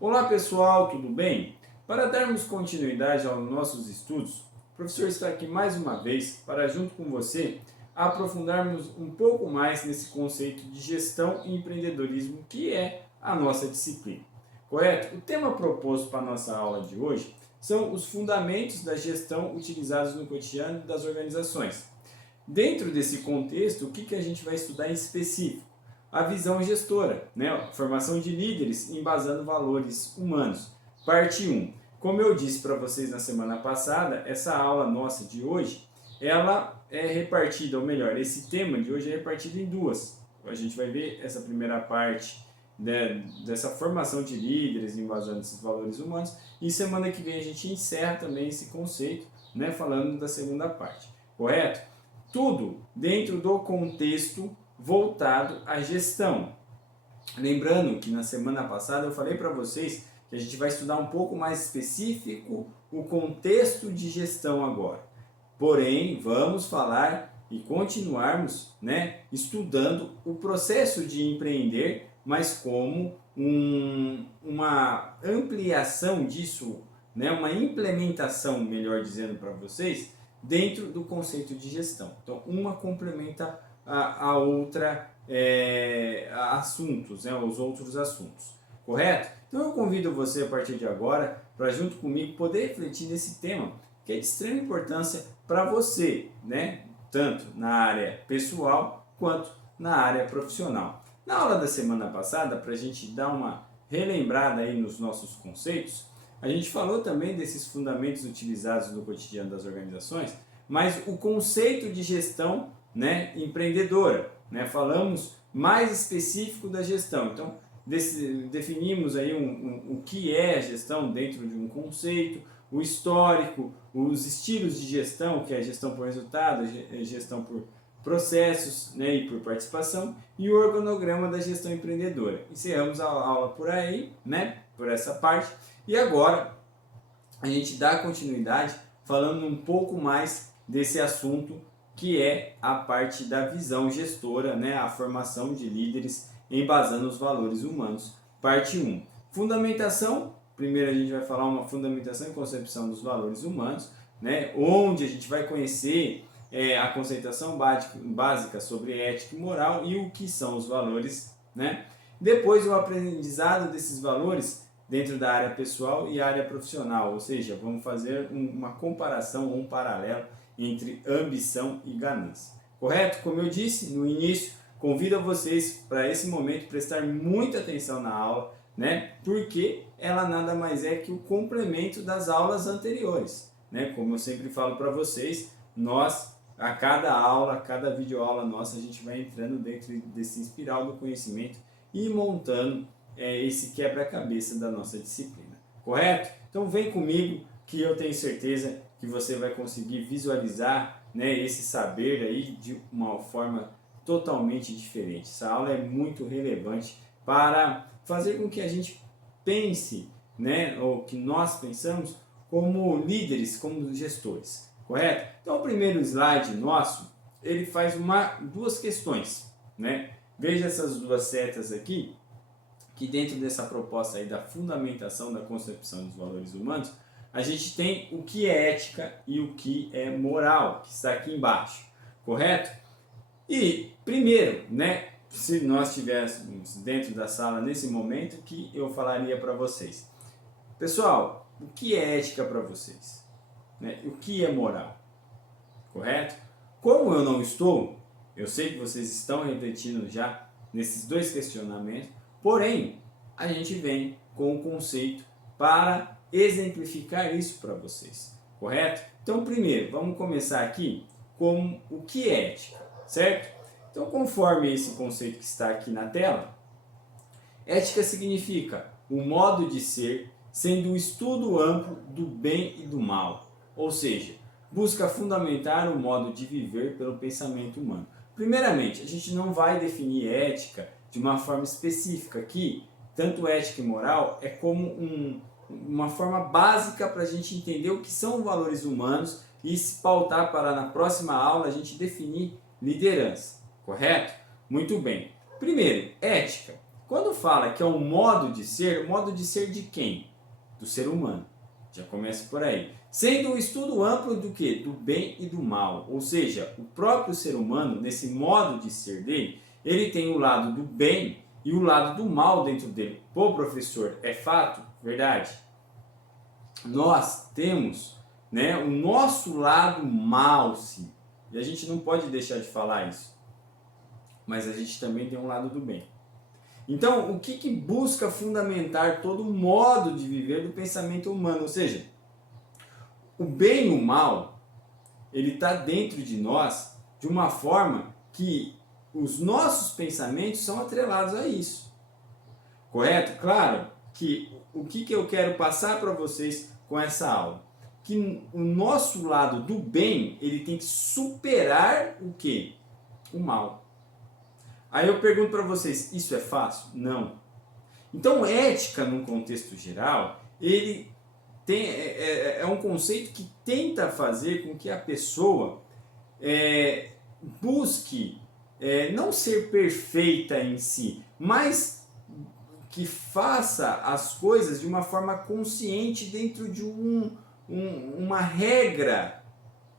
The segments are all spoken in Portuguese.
Olá pessoal, tudo bem? Para darmos continuidade aos nossos estudos, o professor está aqui mais uma vez para, junto com você, aprofundarmos um pouco mais nesse conceito de gestão e empreendedorismo que é a nossa disciplina. Correto? O tema proposto para a nossa aula de hoje são os fundamentos da gestão utilizados no cotidiano das organizações. Dentro desse contexto, o que a gente vai estudar em específico? A visão gestora, né? Formação de líderes embasando valores humanos. Parte 1. Como eu disse para vocês na semana passada, essa aula nossa de hoje, ela é repartida, ou melhor, esse tema de hoje é repartido em duas. A gente vai ver essa primeira parte, né, dessa formação de líderes embasando esses valores humanos, e semana que vem a gente encerra também esse conceito, né, falando da segunda parte. Correto? Tudo dentro do contexto voltado à gestão. Lembrando que na semana passada eu falei para vocês que a gente vai estudar um pouco mais específico o contexto de gestão agora. Porém, vamos falar e continuarmos, né, estudando o processo de empreender, mas como uma ampliação disso, né, uma implementação, melhor dizendo para vocês, dentro do conceito de gestão. Então, uma complementa a outra assuntos, né, os outros assuntos, correto? Então eu convido você a partir de agora para junto comigo poder refletir nesse tema que é de extrema importância para você, né, tanto na área pessoal quanto na área profissional. Na aula da semana passada, para a gente dar uma relembrada aí nos nossos conceitos, a gente falou também desses fundamentos utilizados no cotidiano das organizações, mas o conceito de gestão, né, empreendedora, né, falamos mais específico da gestão. Então, definimos aí o que é a gestão dentro de um conceito, o histórico, os estilos de gestão, que é a gestão por resultado, a gestão por processos, né, e por participação, e o organograma da gestão empreendedora. Encerramos a aula por aí, né, por essa parte, e agora a gente dá continuidade falando um pouco mais desse assunto que é a parte da visão gestora, né, a formação de líderes embasando os valores humanos. Parte 1. Fundamentação. Primeiro a gente vai falar uma fundamentação e concepção dos valores humanos, né, onde a gente vai conhecer a conceituação básica sobre ética e moral e o que são os valores, né? Depois o aprendizado desses valores dentro da área pessoal e área profissional, ou seja, vamos fazer uma comparação ou um paralelo entre ambição e ganância. Correto? Como eu disse no início, convido vocês para esse momento prestar muita atenção na aula, né? Porque ela nada mais é que o complemento das aulas anteriores, né? Como eu sempre falo para vocês, nós a cada aula, a cada videoaula nossa, a gente vai entrando dentro desse espiral do conhecimento e montando esse quebra-cabeça da nossa disciplina. Correto? Então vem comigo que eu tenho certeza que você vai conseguir visualizar, né, esse saber aí de uma forma totalmente diferente. Essa aula é muito relevante para fazer com que a gente pense, né, ou que nós pensamos como líderes, como gestores. Correto? Então o primeiro slide nosso, ele faz duas questões, né? Veja essas duas setas aqui, que dentro dessa proposta aí da fundamentação da concepção dos valores humanos, a gente tem o que é ética e o que é moral, que está aqui embaixo, correto? E primeiro, né, se nós estivéssemos dentro da sala nesse momento, que eu falaria para vocês. Pessoal, o que é ética para vocês? Né? O que é moral? Correto? Como eu não estou, eu sei que vocês estão refletindo já nesses dois questionamentos, porém, a gente vem com um conceito para exemplificar isso para vocês, correto? Então, primeiro, vamos começar aqui com o que é ética, certo? Então, conforme esse conceito que está aqui na tela, ética significa o modo de ser, sendo um estudo amplo do bem e do mal, ou seja, busca fundamentar o modo de viver pelo pensamento humano. Primeiramente, a gente não vai definir ética de uma forma específica aqui, tanto ética e moral é como uma forma básica para a gente entender o que são valores humanos e se pautar para na próxima aula a gente definir liderança, correto? Muito bem. Primeiro, ética. Quando fala que é um modo de ser, o modo de ser de quem? Do ser humano. Já começa por aí. Sendo um estudo amplo do que? Do bem e do mal. Ou seja, o próprio ser humano, nesse modo de ser dele, ele tem o lado do bem e o lado do mal dentro dele. Pô, professor, é fato? Verdade. Nós temos, né, o nosso lado mal, sim. E a gente não pode deixar de falar isso. Mas a gente também tem um lado do bem. Então, o que busca fundamentar todo o modo de viver do pensamento humano? Ou seja, o bem e o mal, ele está dentro de nós de uma forma que os nossos pensamentos são atrelados a isso. Correto? Claro que o que eu quero passar para vocês com essa aula? Que o nosso lado do bem, ele tem que superar o quê? O mal. Aí eu pergunto para vocês, isso é fácil? Não. Então, ética, num contexto geral, ele é um conceito que tenta fazer com que a pessoa busque não ser perfeita em si, mas que faça as coisas de uma forma consciente dentro de uma regra,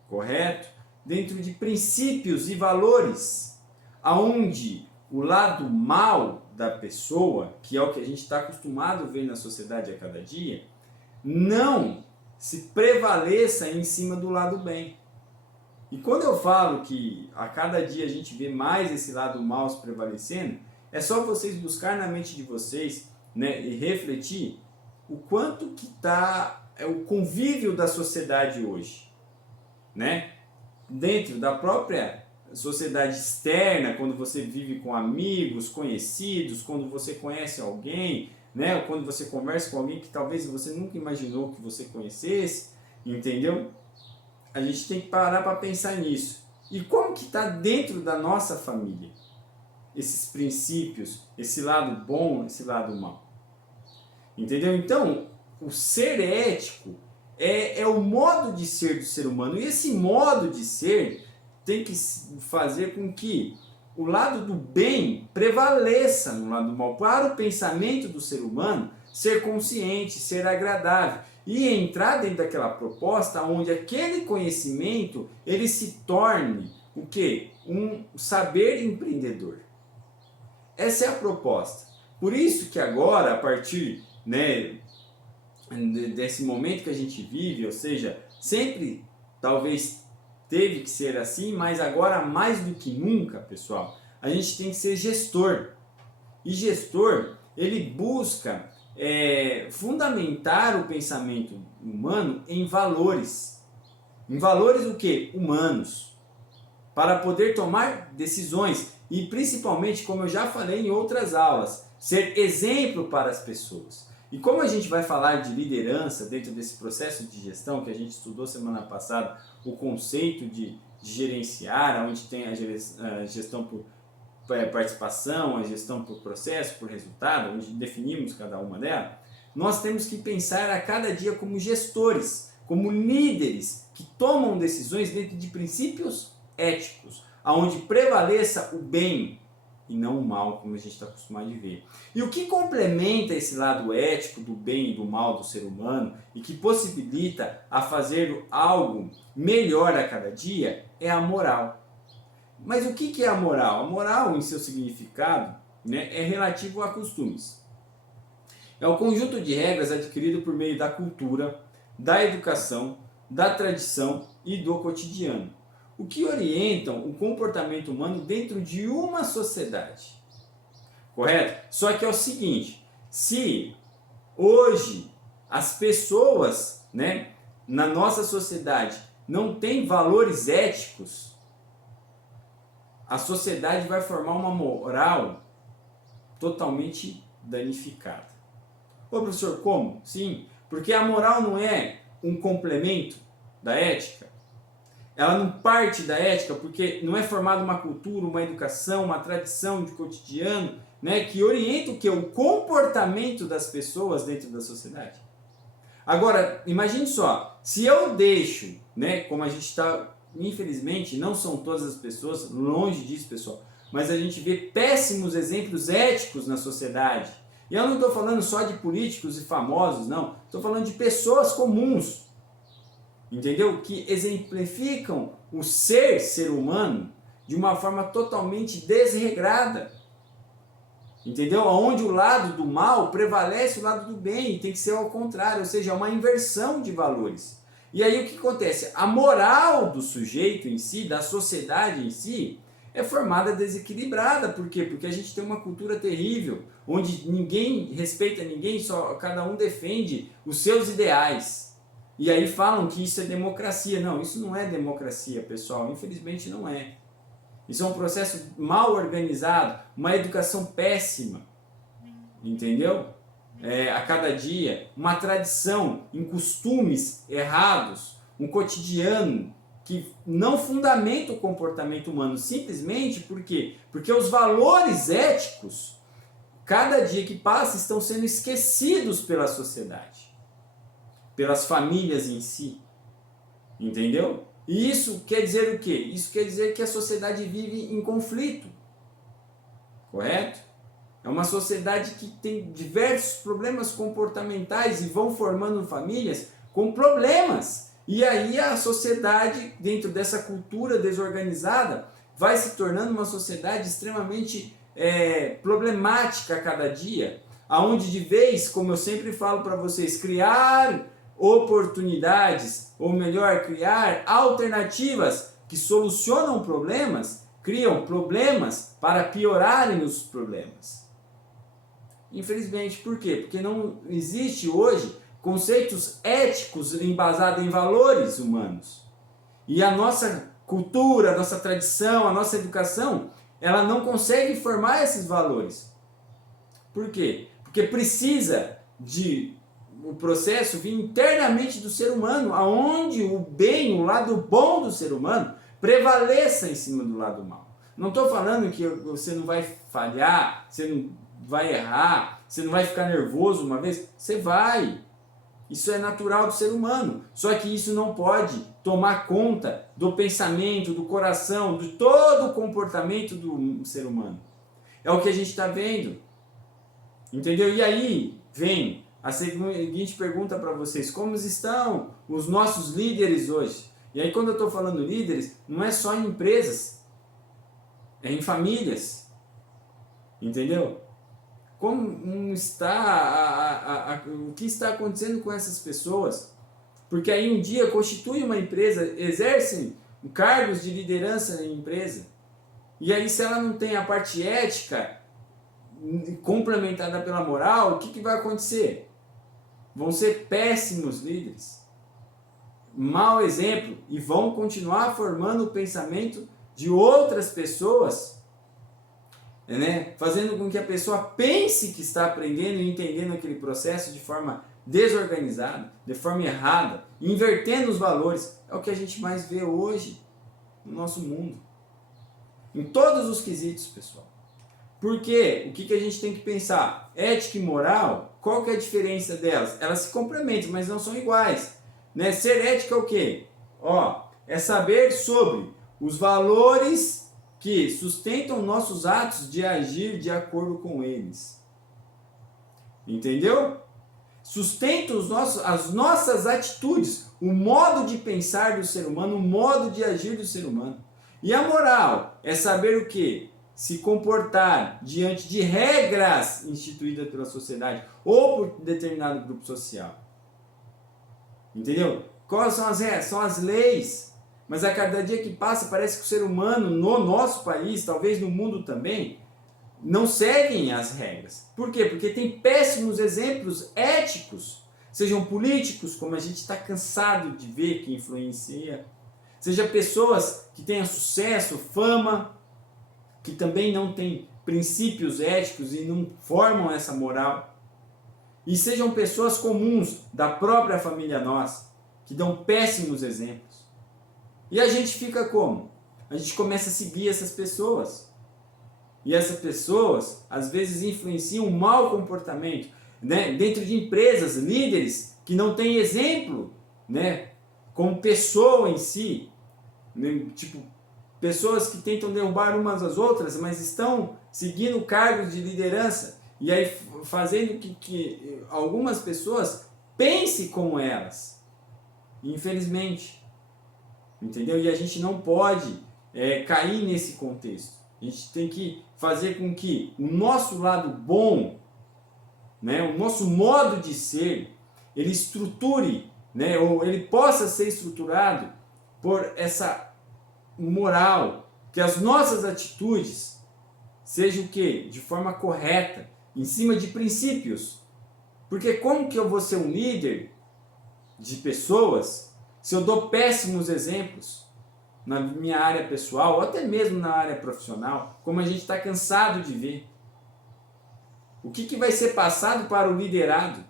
correto? Dentro de princípios e valores, aonde o lado mal da pessoa, que é o que a gente está acostumado a ver na sociedade a cada dia, não se prevaleça em cima do lado bem. E quando eu falo que a cada dia a gente vê mais esse lado mal se prevalecendo, é só vocês buscar na mente de vocês, né, e refletir o quanto que está o convívio da sociedade hoje, né? Dentro da própria sociedade externa, quando você vive com amigos, conhecidos, quando você conhece alguém, né? Ou quando você conversa com alguém que talvez você nunca imaginou que você conhecesse, entendeu? A gente tem que parar para pensar nisso. E como que está dentro da nossa família? Esses princípios, esse lado bom, esse lado mau. Entendeu? Então, o ser ético é o modo de ser do ser humano. E esse modo de ser tem que fazer com que o lado do bem prevaleça no lado do mal. Para o pensamento do ser humano ser consciente, ser agradável. E entrar dentro daquela proposta onde aquele conhecimento ele se torne o quê? Um saber empreendedor. Essa é a proposta. Por isso que agora, a partir, né, desse momento que a gente vive, ou seja, sempre talvez teve que ser assim, mas agora mais do que nunca, pessoal, a gente tem que ser gestor. E gestor, ele busca fundamentar o pensamento humano em valores. Em valores o quê? Humanos. Para poder tomar decisões. E principalmente, como eu já falei em outras aulas, ser exemplo para as pessoas. E como a gente vai falar de liderança dentro desse processo de gestão, que a gente estudou semana passada, o conceito de gerenciar, onde tem a gestão por participação, a gestão por processo, por resultado, onde definimos cada uma delas, nós temos que pensar a cada dia como gestores, como líderes que tomam decisões dentro de princípios éticos, onde prevaleça o bem e não o mal, como a gente está acostumado a ver. E o que complementa esse lado ético do bem e do mal do ser humano e que possibilita a fazer algo melhor a cada dia é a moral. Mas o que é a moral? A moral, em seu significado, né, é relativo a costumes. É o conjunto de regras adquirido por meio da cultura, da educação, da tradição e do cotidiano, o que orientam o comportamento humano dentro de uma sociedade. Correto? Só que é o seguinte, se hoje as pessoas, né, na nossa sociedade não têm valores éticos, a sociedade vai formar uma moral totalmente danificada. Ô professor, como? Sim, porque a moral não é um complemento da ética. Ela não parte da ética porque não é formada uma cultura, uma educação, uma tradição de cotidiano, né, que orienta o que? O comportamento das pessoas dentro da sociedade. Agora, imagine só, se eu deixo, né, como a gente está, infelizmente, não são todas as pessoas, longe disso, pessoal, mas a gente vê péssimos exemplos éticos na sociedade. E eu não estou falando só de políticos e famosos, não. Estou falando de pessoas comuns, entendeu? Que exemplificam o ser humano de uma forma totalmente desregrada. Entendeu? Onde o lado do mal prevalece o lado do bem, tem que ser ao contrário, ou seja, é uma inversão de valores. E aí o que acontece? A moral do sujeito em si, da sociedade em si, é formada desequilibrada. Por quê? Porque a gente tem uma cultura terrível, onde ninguém respeita ninguém, só cada um defende os seus ideais. E aí falam que isso é democracia. Não, isso não é democracia, pessoal. Infelizmente não é. Isso é um processo mal organizado, uma educação péssima, entendeu? A cada dia, uma tradição em costumes errados, um cotidiano que não fundamenta o comportamento humano, simplesmente por quê? Porque os valores éticos, cada dia que passa, estão sendo esquecidos pela sociedade, pelas famílias em si, entendeu? E isso quer dizer o quê? Isso quer dizer que a sociedade vive em conflito, correto? É uma sociedade que tem diversos problemas comportamentais e vão formando famílias com problemas. E aí a sociedade, dentro dessa cultura desorganizada, vai se tornando uma sociedade extremamente problemática a cada dia, aonde de vez, como eu sempre falo para vocês, criar oportunidades, ou melhor, criar alternativas que solucionam problemas, criam problemas para piorarem os problemas. Infelizmente, por quê? Porque não existe hoje conceitos éticos embasados em valores humanos. E a nossa cultura, a nossa tradição, a nossa educação, ela não consegue formar esses valores. Por quê? Porque precisa de o processo vir internamente do ser humano, aonde o bem, o lado bom do ser humano, prevaleça em cima do lado mal. Não estou falando que você não vai falhar, você não vai errar, você não vai ficar nervoso uma vez, você vai. Isso é natural do ser humano. Só que isso não pode tomar conta do pensamento, do coração, de todo o comportamento do ser humano. É o que a gente está vendo. Entendeu? E aí vem a seguinte pergunta para vocês: como estão os nossos líderes hoje? E aí quando eu estou falando líderes, não é só em empresas, é em famílias. Entendeu? Como está, o que está acontecendo com essas pessoas? Porque aí um dia constitui uma empresa, exercem cargos de liderança na empresa. E aí se ela não tem a parte ética complementada pela moral, o que vai acontecer? Vão ser péssimos líderes, mau exemplo, e vão continuar formando o pensamento de outras pessoas, né? Fazendo com que a pessoa pense que está aprendendo e entendendo aquele processo de forma desorganizada, de forma errada, invertendo os valores. É o que a gente mais vê hoje no nosso mundo, em todos os quesitos, pessoal. Porque o que a gente tem que pensar? Ética e moral, qual que é a diferença delas? Elas se complementam, mas não são iguais, né? Ser ética é o quê? É saber sobre os valores que sustentam nossos atos de agir de acordo com eles. Entendeu? Sustenta as nossas atitudes, o modo de pensar do ser humano, o modo de agir do ser humano. E a moral é saber o quê? Se comportar diante de regras instituídas pela sociedade ou por determinado grupo social. Entendeu? Quais são as regras? São as leis. Mas a cada dia que passa parece que o ser humano no nosso país, talvez no mundo também, não seguem as regras. Por quê? Porque tem péssimos exemplos éticos, sejam políticos, como a gente está cansado de ver que influencia, seja pessoas que tenham sucesso, fama, que também não têm princípios éticos e não formam essa moral, e sejam pessoas comuns da própria família nossa, que dão péssimos exemplos. E a gente fica como? A gente começa a seguir essas pessoas. E essas pessoas, às vezes, influenciam um mau comportamento, né? Dentro de empresas, líderes que não têm exemplo, né? Como pessoa em si, né? Tipo, pessoas que tentam derrubar umas às outras, mas estão seguindo cargos de liderança e aí fazendo que algumas pessoas pensem como elas. Infelizmente. Entendeu? E a gente não pode cair nesse contexto. A gente tem que fazer com que o nosso lado bom, né, o nosso modo de ser, ele estruture, né, ou ele possa ser estruturado por essa moral, que as nossas atitudes sejam o quê? De forma correta, em cima de princípios. Porque como que eu vou ser um líder de pessoas se eu dou péssimos exemplos na minha área pessoal ou até mesmo na área profissional, como a gente está cansado de ver? O que vai ser passado para o liderado?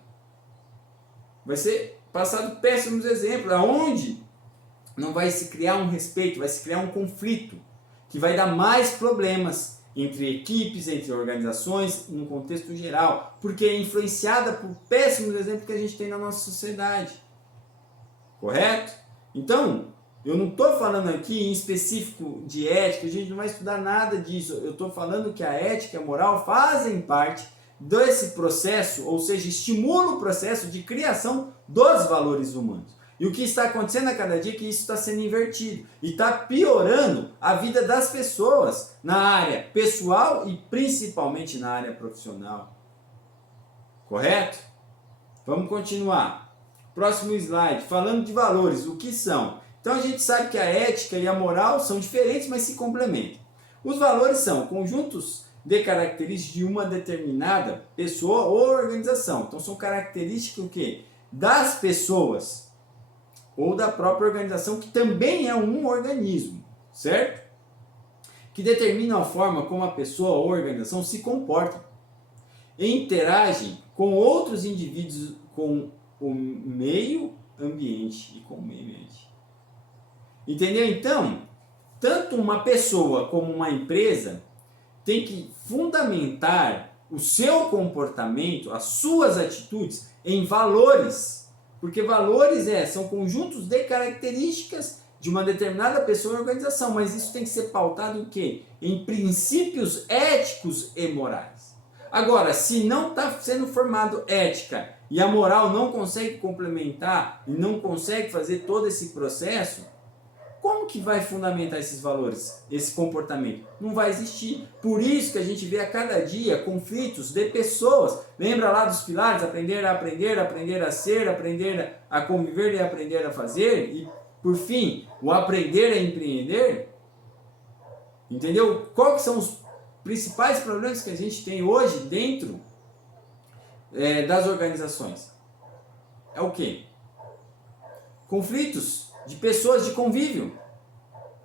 Vai ser passado péssimos exemplos, aonde não vai se criar um respeito, vai se criar um conflito, que vai dar mais problemas entre equipes, entre organizações, no contexto geral, porque é influenciada por péssimos exemplos que a gente tem na nossa sociedade. Correto? Então, eu não estou falando aqui em específico de ética, a gente não vai estudar nada disso. Eu estou falando que a ética e a moral fazem parte desse processo, ou seja, estimula o processo de criação dos valores humanos. E o que está acontecendo a cada dia é que isso está sendo invertido e está piorando a vida das pessoas na área pessoal e principalmente na área profissional. Correto? Vamos continuar. Próximo slide, falando de valores, o que são? Então a gente sabe que a ética e a moral são diferentes, mas se complementam. Os valores são conjuntos de características de uma determinada pessoa ou organização. Então são características o quê? Das pessoas ou da própria organização, que também é um organismo, certo? Que determinam a forma como a pessoa ou organização se comporta e interagem com outros indivíduos, com o meio ambiente e com o meio ambiente. Entendeu? Então, tanto uma pessoa como uma empresa tem que fundamentar o seu comportamento, as suas atitudes em valores, porque valores são conjuntos de características de uma determinada pessoa ou organização, mas isso tem que ser pautado em quê? Em princípios éticos e morais. Agora, se não está sendo formado ética e a moral não consegue complementar e não consegue fazer todo esse processo, como que vai fundamentar esses valores, esse comportamento? Não vai existir. Por isso que a gente vê a cada dia conflitos de pessoas. Lembra lá dos pilares? Aprender a aprender, aprender a ser, aprender a conviver e aprender a fazer. E, por fim, o aprender a empreender. Entendeu? Quais que são os principais problemas que a gente tem hoje dentro das organizações? É o quê? Conflitos de pessoas de convívio.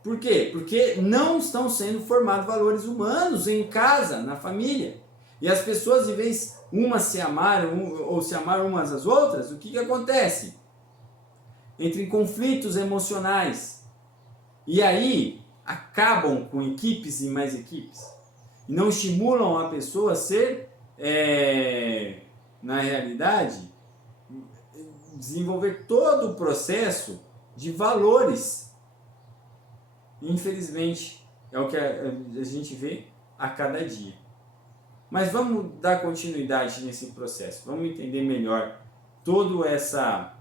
Por quê? Porque não estão sendo formados valores humanos em casa, na família. E as pessoas, em vez umas se amarem ou se amar umas às outras, o que acontece? Entram em conflitos emocionais. E aí acabam com equipes e mais equipes. E não estimulam a pessoa a ser, na realidade, desenvolver todo o processo de valores. Infelizmente, é o que a gente vê a cada dia. Mas vamos dar continuidade nesse processo. Vamos entender melhor toda essa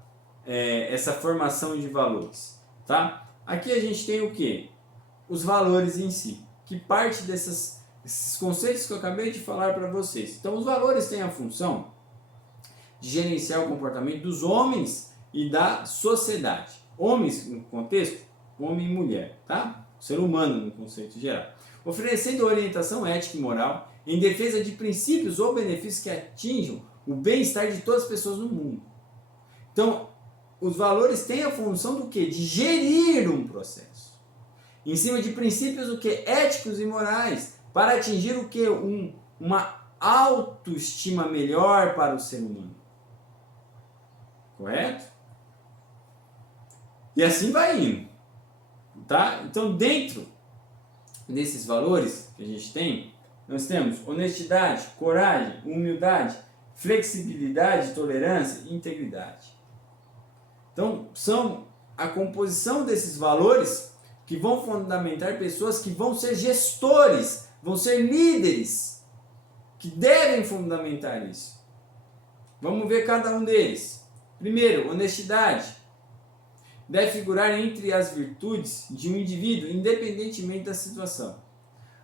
formação de valores. Tá? Aqui a gente tem o quê? Os valores em si, que parte desses conceitos que eu acabei de falar para vocês. Então, os valores têm a função de gerenciar o comportamento dos homens e da sociedade. Homens, no contexto, homem e mulher, tá? O ser humano, no conceito geral. Oferecendo orientação ética e moral em defesa de princípios ou benefícios que atinjam o bem-estar de todas as pessoas no mundo. Então, os valores têm a função do quê? De gerir um processo. Em cima de princípios o quê? Éticos e morais, para atingir o quê? Uma autoestima melhor para o ser humano. Correto? E assim vai indo, tá? Então, dentro desses valores que a gente tem, nós temos honestidade, coragem, humildade, flexibilidade, tolerância e integridade. Então, a composição desses valores que vão fundamentar pessoas que vão ser gestores, vão ser líderes, que devem fundamentar isso. Vamos ver cada um deles. Primeiro, honestidade. Deve figurar entre as virtudes de um indivíduo, independentemente da situação.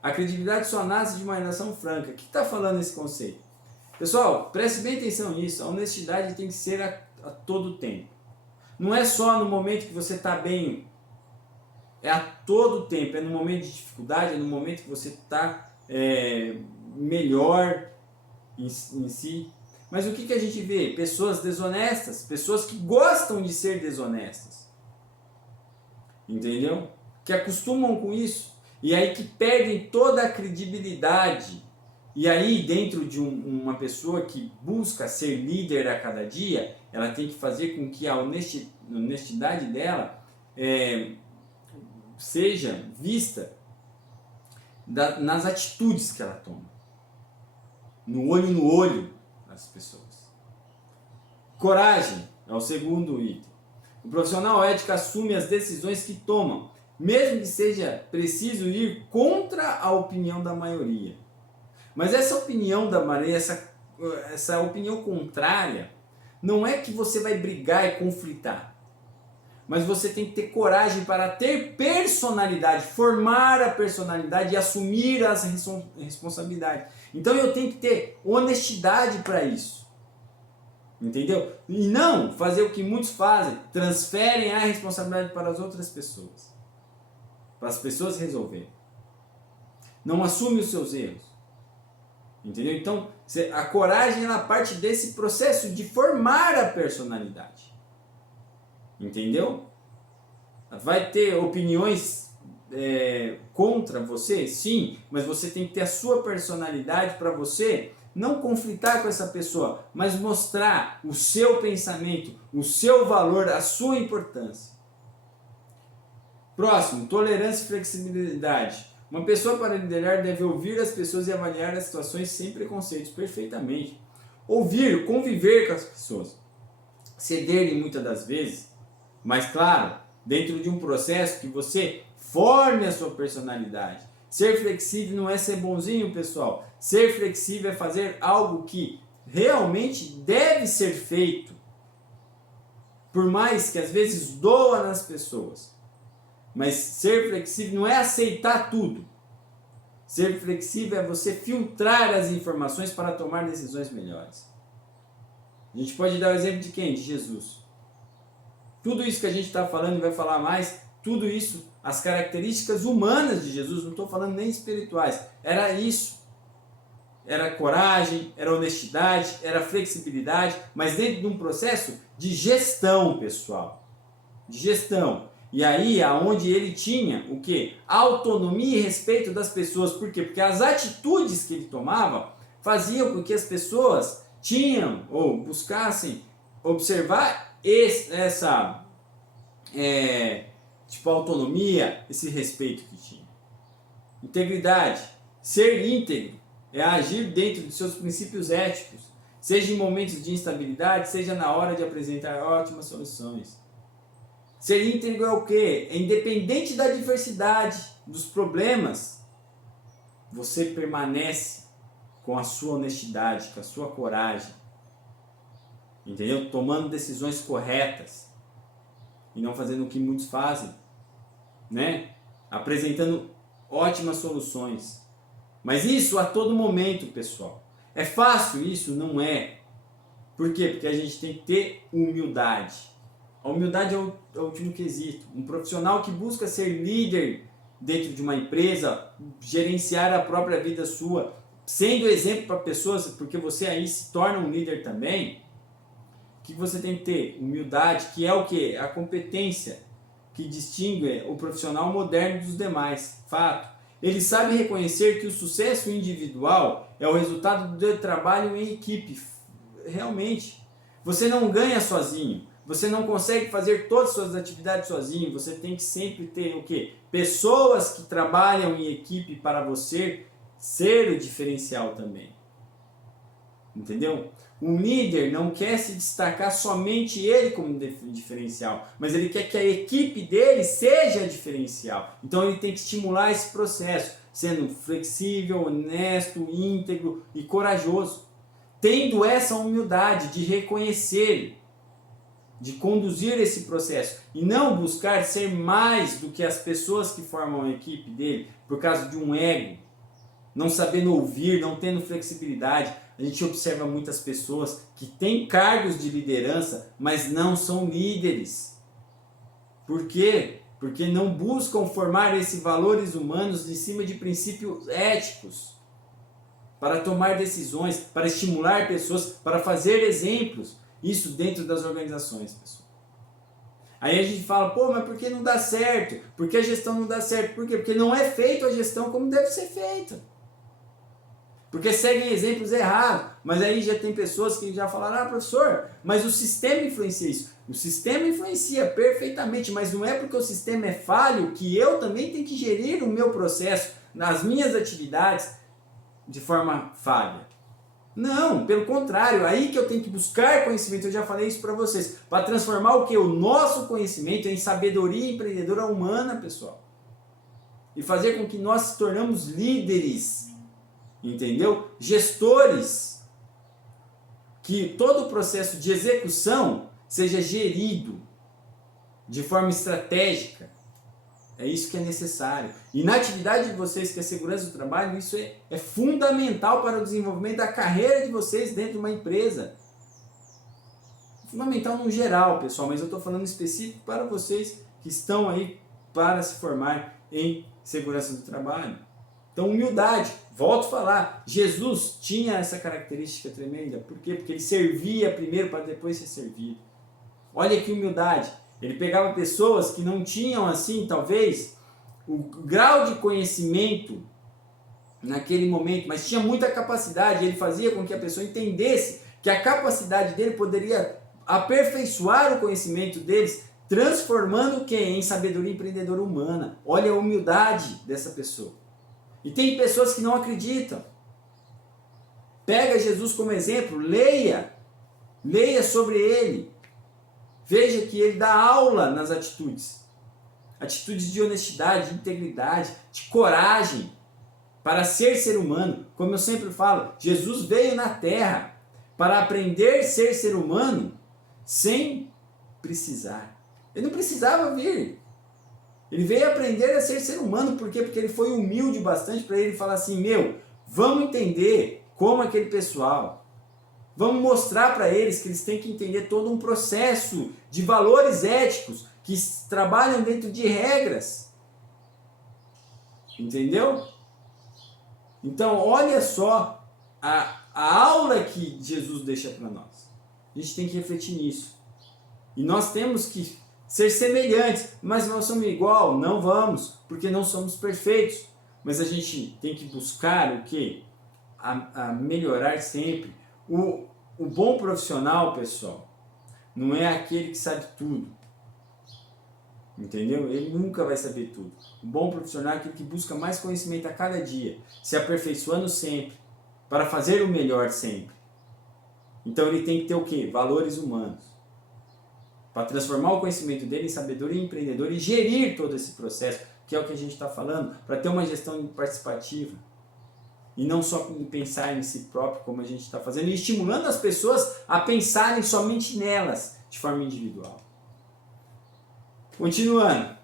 A credibilidade só nasce de uma relação franca. O que está falando esse conceito? Pessoal, preste bem atenção nisso. A honestidade tem que ser a todo tempo. Não é só no momento que você está bem. É a todo tempo. É no momento de dificuldade, é no momento que você está melhor em si. Mas o que a gente vê? Pessoas desonestas, pessoas que gostam de ser desonestas. Entendeu? Que acostumam com isso. E aí que perdem toda a credibilidade. E aí dentro de uma pessoa que busca ser líder a cada dia, ela tem que fazer com que a honestidade dela seja vista nas atitudes que ela toma. No olho das pessoas. Coragem é o segundo item. O profissional ético assume as decisões que tomam, mesmo que seja preciso ir contra a opinião da maioria. Mas essa opinião da maioria, essa opinião contrária, não é que você vai brigar e conflitar. Mas você tem que ter coragem para ter personalidade, formar a personalidade e assumir as responsabilidades. Então eu tenho que ter honestidade para isso. Entendeu? E não fazer o que muitos fazem, transferem a responsabilidade para as outras pessoas. Para as pessoas resolverem. Não assume os seus erros. Entendeu? Então, a coragem ela parte desse processo de formar a personalidade. Entendeu? Vai ter opiniões contra você? Sim, mas você tem que ter a sua personalidade para você não conflitar com essa pessoa, mas mostrar o seu pensamento, o seu valor, a sua importância. Próximo, tolerância e flexibilidade. Uma pessoa para liderar deve ouvir as pessoas e avaliar as situações sem preconceitos, perfeitamente. Ouvir, conviver com as pessoas. Ceder muitas das vezes, mas claro, dentro de um processo que você forme a sua personalidade. Ser flexível não é ser bonzinho, pessoal. Ser flexível é fazer algo que realmente deve ser feito. Por mais que às vezes doa nas pessoas. Mas ser flexível não é aceitar tudo. Ser flexível é você filtrar as informações para tomar decisões melhores. A gente pode dar o exemplo de quem? De Jesus. Tudo isso que a gente está falando e vai falar mais, tudo isso, as características humanas de Jesus, não estou falando nem espirituais, era isso. Era coragem, era honestidade, era flexibilidade, mas dentro de um processo de gestão, pessoal. De gestão. E aí, aonde ele tinha o quê? Autonomia e respeito das pessoas. Por quê? Porque as atitudes que ele tomava faziam com que as pessoas tinham ou buscassem observar essa autonomia, esse respeito que tinha. Integridade. Ser íntegro é agir dentro de seus princípios éticos, seja em momentos de instabilidade, seja na hora de apresentar ótimas soluções. Ser íntegro é o quê? É independente da diversidade, dos problemas, você permanece com a sua honestidade, com a sua coragem, entendeu? Tomando decisões corretas e não fazendo o que muitos fazem, né? Apresentando ótimas soluções. Mas isso a todo momento, pessoal. É fácil isso? Não é. Por quê? Porque a gente tem que ter humildade. A humildade é o último quesito. Um profissional que busca ser líder dentro de uma empresa, gerenciar a própria vida sua, sendo exemplo para pessoas, porque você aí se torna um líder também. O que você tem que ter? Humildade, que é o quê? A competência que distingue o profissional moderno dos demais. Fato. Ele sabe reconhecer que o sucesso individual é o resultado do trabalho em equipe. Realmente. Você não ganha sozinho. Você não consegue fazer todas as suas atividades sozinho. Você tem que sempre ter o quê? Pessoas que trabalham em equipe para você ser o diferencial também. Entendeu? Um líder não quer se destacar somente ele como diferencial, mas ele quer que a equipe dele seja diferencial. Então ele tem que estimular esse processo, sendo flexível, honesto, íntegro e corajoso. Tendo essa humildade de reconhecer, de conduzir esse processo e não buscar ser mais do que as pessoas que formam a equipe dele por causa de um ego, não sabendo ouvir, não tendo flexibilidade. A gente observa muitas pessoas que têm cargos de liderança, mas não são líderes. Por quê? Porque não buscam formar esses valores humanos em cima de princípios éticos, para tomar decisões, para estimular pessoas, para fazer exemplos. Isso dentro das organizações, pessoal. Aí a gente fala, pô, mas por que não dá certo? Por que a gestão não dá certo? Por quê? Porque não é feita a gestão como deve ser feita. Porque seguem exemplos errados. Mas aí já tem pessoas que já falaram, professor, mas o sistema influencia isso. O sistema influencia perfeitamente, mas não é porque o sistema é falho que eu também tenho que gerir o meu processo, nas minhas atividades, de forma falha. Não, pelo contrário, aí que eu tenho que buscar conhecimento, eu já falei isso para vocês, para transformar o que? O nosso conhecimento em sabedoria empreendedora humana, pessoal. E fazer com que nós se tornamos líderes, entendeu? Gestores, que todo o processo de execução seja gerido de forma estratégica. É isso que é necessário. E na atividade de vocês, que é a segurança do trabalho, isso é fundamental para o desenvolvimento da carreira de vocês dentro de uma empresa. Fundamental no geral, pessoal, mas eu estou falando específico para vocês que estão aí para se formar em segurança do trabalho. Então, humildade. Volto a falar, Jesus tinha essa característica tremenda. Por quê? Porque ele servia primeiro para depois ser servido. Olha que humildade. Ele pegava pessoas que não tinham, assim, talvez, o grau de conhecimento naquele momento, mas tinha muita capacidade. Ele fazia com que a pessoa entendesse que a capacidade dele poderia aperfeiçoar o conhecimento deles, transformando o que? Em sabedoria empreendedora humana. Olha a humildade dessa pessoa. E tem pessoas que não acreditam. Pega Jesus como exemplo, leia sobre ele. Veja que ele dá aula nas atitudes. Atitudes de honestidade, de integridade, de coragem para ser humano. Como eu sempre falo, Jesus veio na Terra para aprender a ser humano sem precisar. Ele não precisava vir. Ele veio aprender a ser humano. Por quê? Porque ele foi humilde bastante para ele falar assim, vamos entender como aquele pessoal. Vamos mostrar para eles que eles têm que entender todo um processo de valores éticos que trabalham dentro de regras. Entendeu? Então, olha só a aula que Jesus deixa para nós. A gente tem que refletir nisso. E nós temos que ser semelhantes, mas nós somos igual? Não vamos, porque não somos perfeitos. Mas a gente tem que buscar o quê? A melhorar sempre. O bom profissional, pessoal, não é aquele que sabe tudo. Entendeu? Ele nunca vai saber tudo. O bom profissional é aquele que busca mais conhecimento a cada dia, se aperfeiçoando sempre, para fazer o melhor sempre. Então ele tem que ter o quê? Valores humanos. Para transformar o conhecimento dele em sabedoria empreendedora e gerir todo esse processo, que é o que a gente está falando, para ter uma gestão participativa. E não só pensar em si próprio, como a gente está fazendo, e estimulando as pessoas a pensarem somente nelas, de forma individual. Continuando.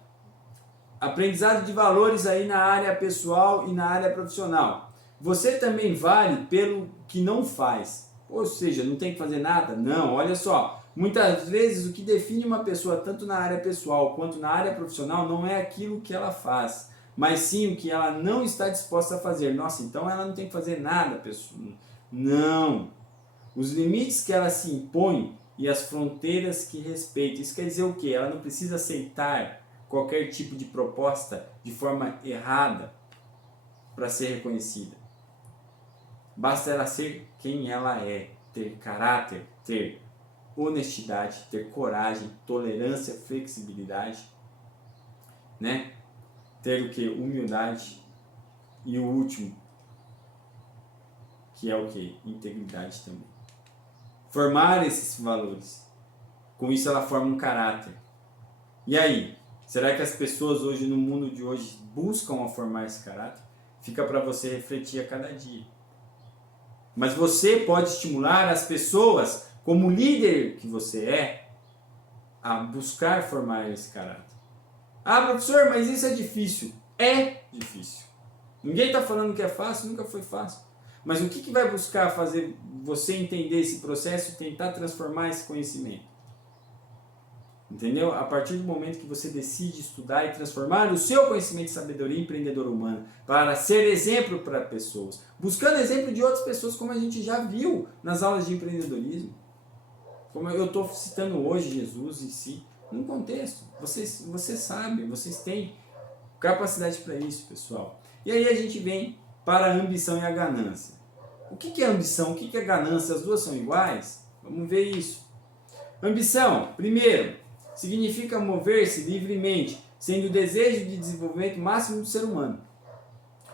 Aprendizado de valores aí na área pessoal e na área profissional. Você também vale pelo que não faz. Ou seja, não tem que fazer nada? Não, olha só. Muitas vezes o que define uma pessoa, tanto na área pessoal quanto na área profissional, não é aquilo que ela faz, mas sim o que ela não está disposta a fazer. Nossa, então ela não tem que fazer nada, pessoal. Não. Os limites que ela se impõe e as fronteiras que respeita. Isso quer dizer o quê? Ela não precisa aceitar qualquer tipo de proposta de forma errada para ser reconhecida. Basta ela ser quem ela é, ter caráter, ter honestidade, ter coragem, tolerância, flexibilidade, né? Ter o que? Humildade. E o último, que é o quê? Integridade também. Formar esses valores. Com isso ela forma um caráter. E aí? Será que as pessoas hoje, no mundo de hoje, buscam a formar esse caráter? Fica para você refletir a cada dia. Mas você pode estimular as pessoas, como líder que você é, a buscar formar esse caráter. Ah, professor, mas isso é difícil. É difícil. Ninguém está falando que é fácil, nunca foi fácil. Mas o que vai buscar fazer você entender esse processo e tentar transformar esse conhecimento? Entendeu? A partir do momento que você decide estudar e transformar o seu conhecimento de sabedoria empreendedor humana para ser exemplo para pessoas, buscando exemplo de outras pessoas, como a gente já viu nas aulas de empreendedorismo. Como eu estou citando hoje Jesus em si, num contexto. Vocês sabem, vocês têm capacidade para isso, pessoal. E aí a gente vem para a ambição e a ganância. O que é ambição? O que é ganância? As duas são iguais? Vamos ver isso. Ambição, primeiro, significa mover-se livremente, sendo o desejo de desenvolvimento máximo do ser humano.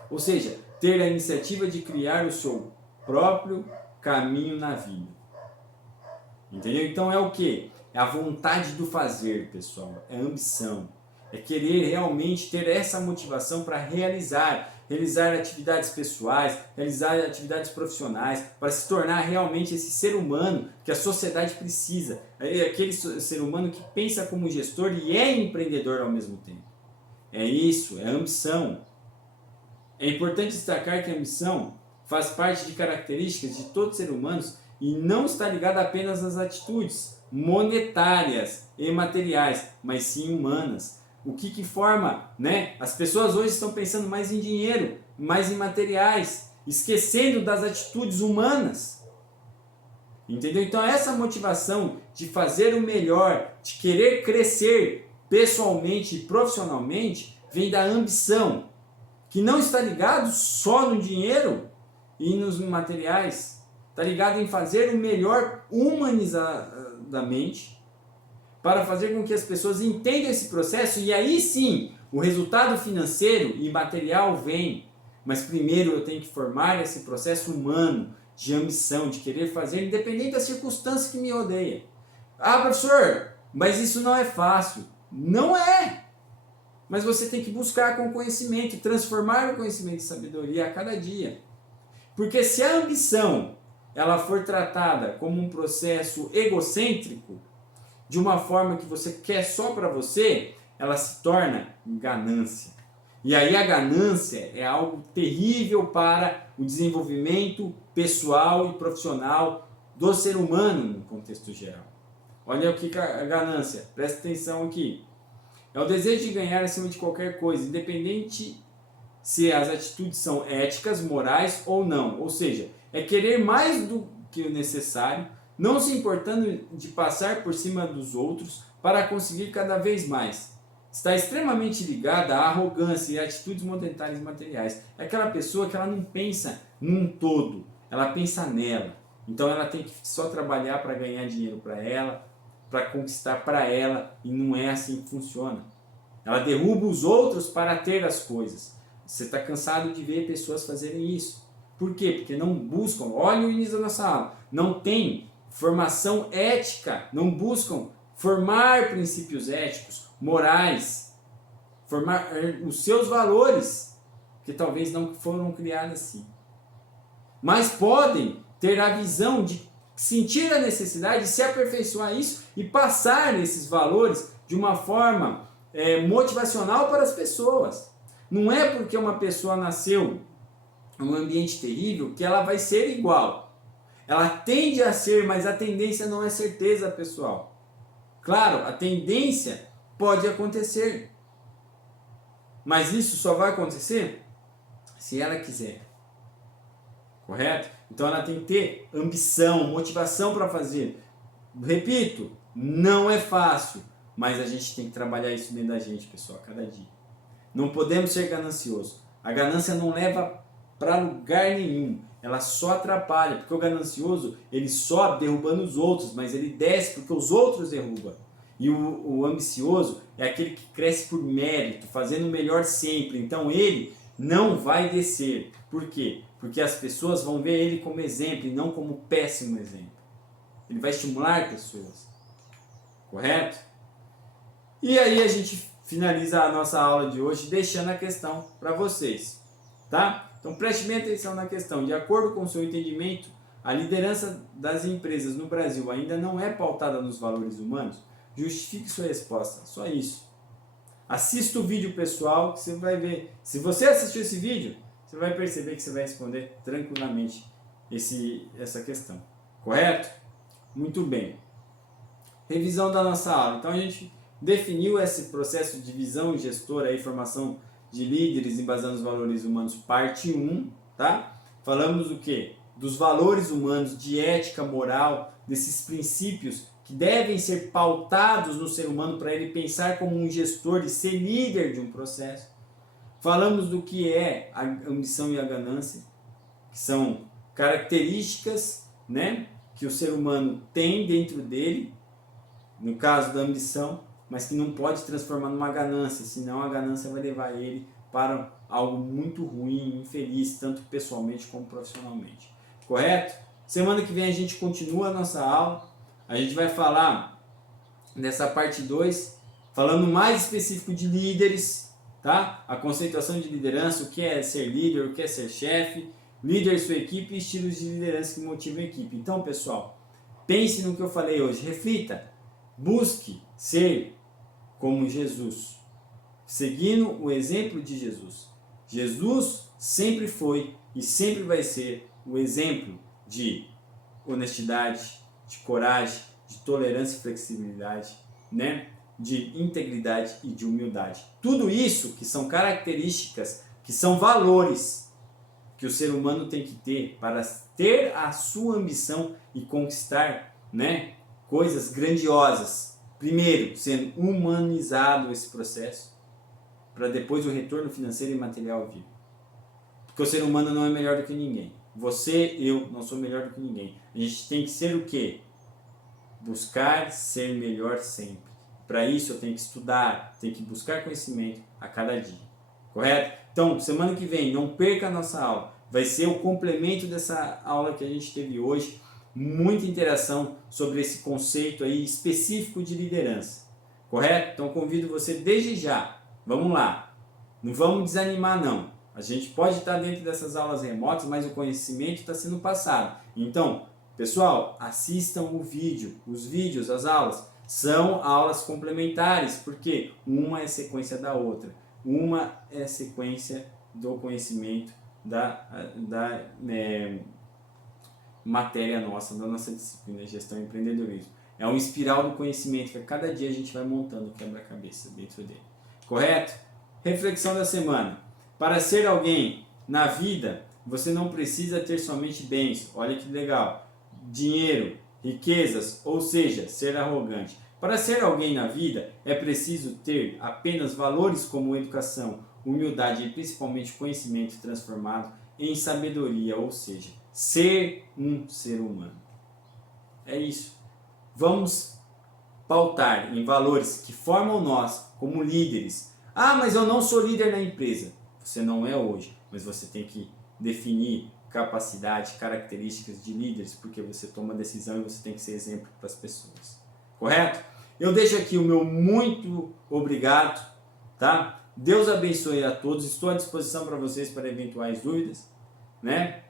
Ou seja, ter a iniciativa de criar o seu próprio caminho na vida. Entendeu? Então é o que? É a vontade do fazer, pessoal. É a ambição. É querer realmente ter essa motivação para realizar atividades pessoais, realizar atividades profissionais, para se tornar realmente esse ser humano que a sociedade precisa. É aquele ser humano que pensa como gestor e é empreendedor ao mesmo tempo. É isso, é a ambição. É importante destacar que a ambição faz parte de características de todo ser humano e não está ligada apenas às atitudes monetárias e materiais, mas sim humanas. O que forma, né? As pessoas hoje estão pensando mais em dinheiro, mais em materiais, esquecendo das atitudes humanas. Entendeu? Então essa motivação de fazer o melhor, de querer crescer pessoalmente e profissionalmente, vem da ambição, que não está ligado só no dinheiro e nos materiais, está ligado em fazer o melhor humanizadamente, para fazer com que as pessoas entendam esse processo e aí sim o resultado financeiro e material vem. Mas primeiro eu tenho que formar esse processo humano de ambição, de querer fazer, independente da circunstância que me rodeia. Ah, professor, mas isso não é fácil. Não é! Mas você tem que buscar com conhecimento, transformar o conhecimento de sabedoria a cada dia. Porque se a ambição ela for tratada como um processo egocêntrico, de uma forma que você quer só para você, ela se torna ganância. E aí a ganância é algo terrível para o desenvolvimento pessoal e profissional do ser humano no contexto geral. Olha o que é a ganância, presta atenção aqui. É o desejo de ganhar acima de qualquer coisa, independente se as atitudes são éticas, morais ou não. Ou seja, é querer mais do que o necessário, não se importando de passar por cima dos outros para conseguir cada vez mais. Está extremamente ligada à arrogância e atitudes monetárias e materiais. É aquela pessoa que ela não pensa num todo, ela pensa nela. Então ela tem que só trabalhar para ganhar dinheiro para ela, para conquistar para ela, e não é assim que funciona. Ela derruba os outros para ter as coisas. Você está cansado de ver pessoas fazerem isso. Por quê? Porque não buscam, olha o início da nossa aula, não tem formação ética, não buscam formar princípios éticos, morais, formar os seus valores, que talvez não foram criados assim. Mas podem ter a visão de sentir a necessidade de se aperfeiçoar isso e passar esses valores de uma forma motivacional para as pessoas. Não é porque uma pessoa nasceu em um ambiente terrível que ela vai ser igual. Ela tende a ser, mas a tendência não é certeza, pessoal. Claro, a tendência pode acontecer. Mas isso só vai acontecer se ela quiser. Correto? Então ela tem que ter ambição, motivação para fazer. Repito, não é fácil, mas a gente tem que trabalhar isso dentro da gente, pessoal, a cada dia. Não podemos ser gananciosos. A ganância não leva para lugar nenhum. Ela só atrapalha, porque o ganancioso, ele sobe derrubando os outros, mas ele desce porque os outros derrubam. E o ambicioso é aquele que cresce por mérito, fazendo o melhor sempre. Então ele não vai descer. Por quê? porque as pessoas vão ver ele como exemplo e não como péssimo exemplo. Ele vai estimular pessoas, correto? E aí a gente finaliza a nossa aula de hoje deixando a questão para vocês, tá? Então preste bem atenção na questão. De acordo com o seu entendimento, a liderança das empresas no Brasil ainda não é pautada nos valores humanos? Justifique sua resposta, só isso. Assista o vídeo, pessoal, que você vai ver. Se você assistiu esse vídeo, você vai perceber que você vai responder tranquilamente essa questão, correto? Muito bem. Revisão da nossa aula. Então a gente definiu esse processo de visão gestora e formação de líderes embasando os valores humanos, parte 1, tá? Falamos o quê? Dos valores humanos, de ética, moral, desses princípios que devem ser pautados no ser humano para ele pensar como um gestor e ser líder de um processo. Falamos do que é a ambição e a ganância, que são características, né, que o ser humano tem dentro dele, no caso da ambição, mas que não pode transformar numa ganância, senão a ganância vai levar ele para algo muito ruim, infeliz, tanto pessoalmente como profissionalmente. Correto? Semana que vem a gente continua a nossa aula. A gente vai falar nessa parte 2, falando mais específico de líderes, tá? A conceituação de liderança, o que é ser líder, o que é ser chefe, líder, sua equipe e estilos de liderança que motivam a equipe. Então, pessoal, pense no que eu falei hoje, reflita, busque ser como Jesus, seguindo o exemplo de Jesus. Jesus sempre foi e sempre vai ser o exemplo de honestidade, de coragem, de tolerância e flexibilidade, né? De integridade e de humildade. Tudo isso que são características, que são valores que o ser humano tem que ter para ter a sua ambição e conquistar, né, coisas grandiosas. Primeiro, sendo humanizado esse processo, para depois o retorno financeiro e material vir. Porque o ser humano não é melhor do que ninguém. Você, eu, não sou melhor do que ninguém. A gente tem que ser o quê? Buscar ser melhor sempre. Para isso eu tenho que estudar, tenho que buscar conhecimento a cada dia. Correto? Então, semana que vem, não perca a nossa aula. Vai ser o complemento dessa aula que a gente teve hoje. Muita interação sobre esse conceito aí específico de liderança. Correto? Então, convido você desde já. Vamos lá. Não vamos desanimar, não. A gente pode estar dentro dessas aulas remotas, mas o conhecimento está sendo passado. Então, pessoal, assistam o vídeo. Os vídeos, as aulas, são aulas complementares, porque uma é sequência da outra. Uma é sequência do conhecimento da matéria nossa, da nossa disciplina, gestão e empreendedorismo. É um espiral do conhecimento que a cada dia a gente vai montando o quebra-cabeça dentro dele. Correto? Reflexão da semana. Para ser alguém na vida, você não precisa ter somente bens, olha que legal, dinheiro, riquezas, ou seja, ser arrogante. Para ser alguém na vida, é preciso ter apenas valores como educação, humildade e principalmente conhecimento transformado em sabedoria, ou seja, ser um ser humano. É isso. Vamos pautar em valores que formam nós como líderes. Ah, mas eu não sou líder na empresa. Você não é hoje, mas você tem que definir capacidade, características de líderes, porque você toma decisão e você tem que ser exemplo para as pessoas. Correto? Eu deixo aqui o meu muito obrigado, tá? Deus abençoe a todos. Estou à disposição para vocês para eventuais dúvidas, né?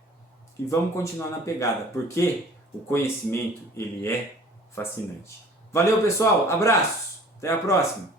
E vamos continuar na pegada, porque o conhecimento, ele é fascinante. Valeu, pessoal. Abraços. Até a próxima.